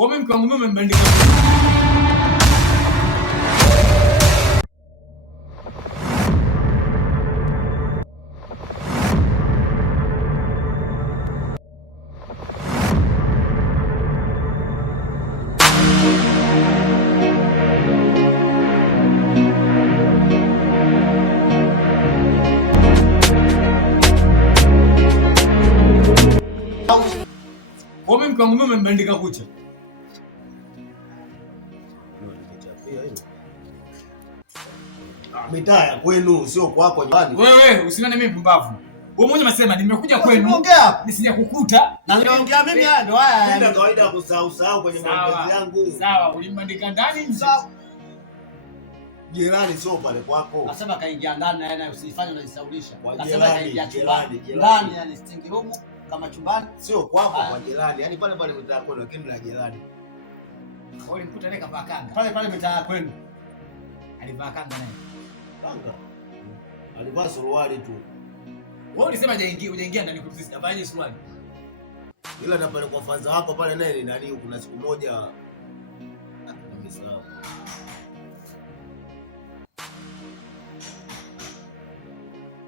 Kwa mimi mke wangu mimi mbandika. Kwa mimi mke wangu mimi mbandika kucha. Mitaa ya kwenu sio kwako nyumbani. Wewe usinane mimi pumbavu. Wewe mwenyewe unasema nimekuja kwenu. Nisije kukuta. Na niongea mimi haya ndo haya. Ndio kawaida ya kusahau kwenye maongezi yangu. Sawa, ulimbandika ndani nje. Jirani sio pale kwako. Nasema kaingia ndani na yeye usifanye unajisaulisha. Nasema kaingia chumbani. Ndani yani stingi room kama chumbani sio kwako kwa jirani. Yaani pale pale mitaa kwenu lakini la jirani. Wewe mkuta ile kavaa kanga. Pale pale mitaa kwenu. Alivaa kanga naye. Kanga. Alivaa suruali tu. Wewe ulisema hujaingia ndani kwa sisi. Avaje suruali. Ila na pale kwa faza wako pale naye ni nani, kuna siku moja nimesahau.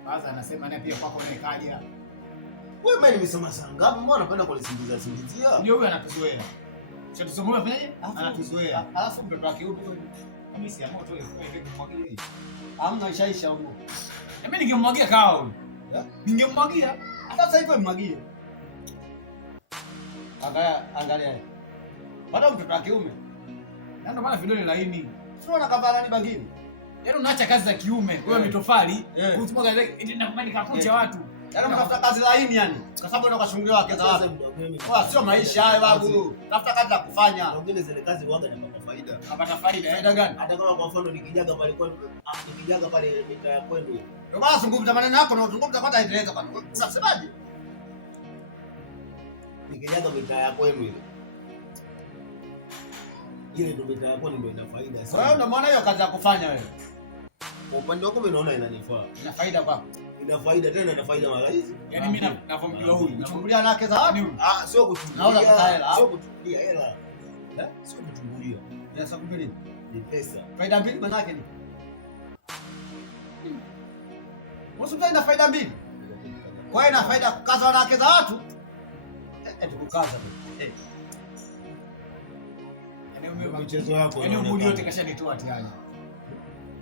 Faza anasema naye pia kwako naye kaja. Wewe mimi nimesema saa ngapi? Mbona unapenda kulisingizia? Ndio huyo anatuzoea. Sio tusomea fanyaje? Anatuzoea. Alafu mtoto wake huyo Hamisi ya moto ile kumwagia hivi. Hamna ishaisha huko. Mimi ningemwagia kao huyo. Ningemwagia. Hata sasa hivi mwagie. Angalia. Bado mtoto wa kiume. Na ndio maana vidole laini. Sio na kavala ni bangili. Yaani unaacha kazi za kiume, wewe mitofali, kutumwa kazi eti nakubandika kucha watu. Yaani unatafuta kazi laini yani. Kwa sababu ndio kashungulia wake za watu. Sio maisha hayo babu. Tafuta kazi za kufanya. Wengine zile kazi huaga napata faida. Napata faida. Faida gani? Hata kama kwa mfano nikijaga pale kwenu, nikijaga pale mitaa ya kwenu. Ndio maana zungumza maneno yako na uzungumza kwanza endeleza bwana. Unasemaje? Nikijaga mitaa ya kwenu ile. Ile ndio mitaa ya kwenu ndio ina faida sana. Wewe unamwona hiyo kazi ya kufanya wewe. Kwa upande wako mimi naona inanifaa. Ina faida kwako. Ina faida tena, ina faida mara hizi. Yaani mimi navomjua huyu. Kuchungulia nake za watu. Sio kuchungulia. Sio kuchungulia hela. Sio kuchungulia. Ya sababu nini? Ni pesa. Faida mbili maana yake ni. Mwisho ina faida mbili. Kwa hiyo ina faida kukaza wanawake za watu. Tukukaza. Yaani mchezo wako. Yaani umuli yote kashanitoa tayari.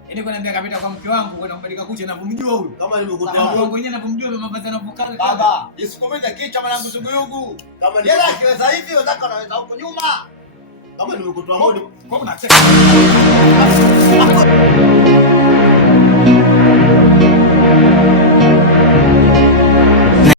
Yaani kwa niambia kapita kwa mke wangu kwenda kumbadilika kucha na kumjua huyu. Kama nimekutoa wewe mwenyewe na kumjua mavazi anavokana. Baba, isikomeza kichwa mwanangu suguyugu. Kama yeye akiweza hivi unataka unaweza huko nyuma. Kama nimekutoa ngoni kwa unacheka.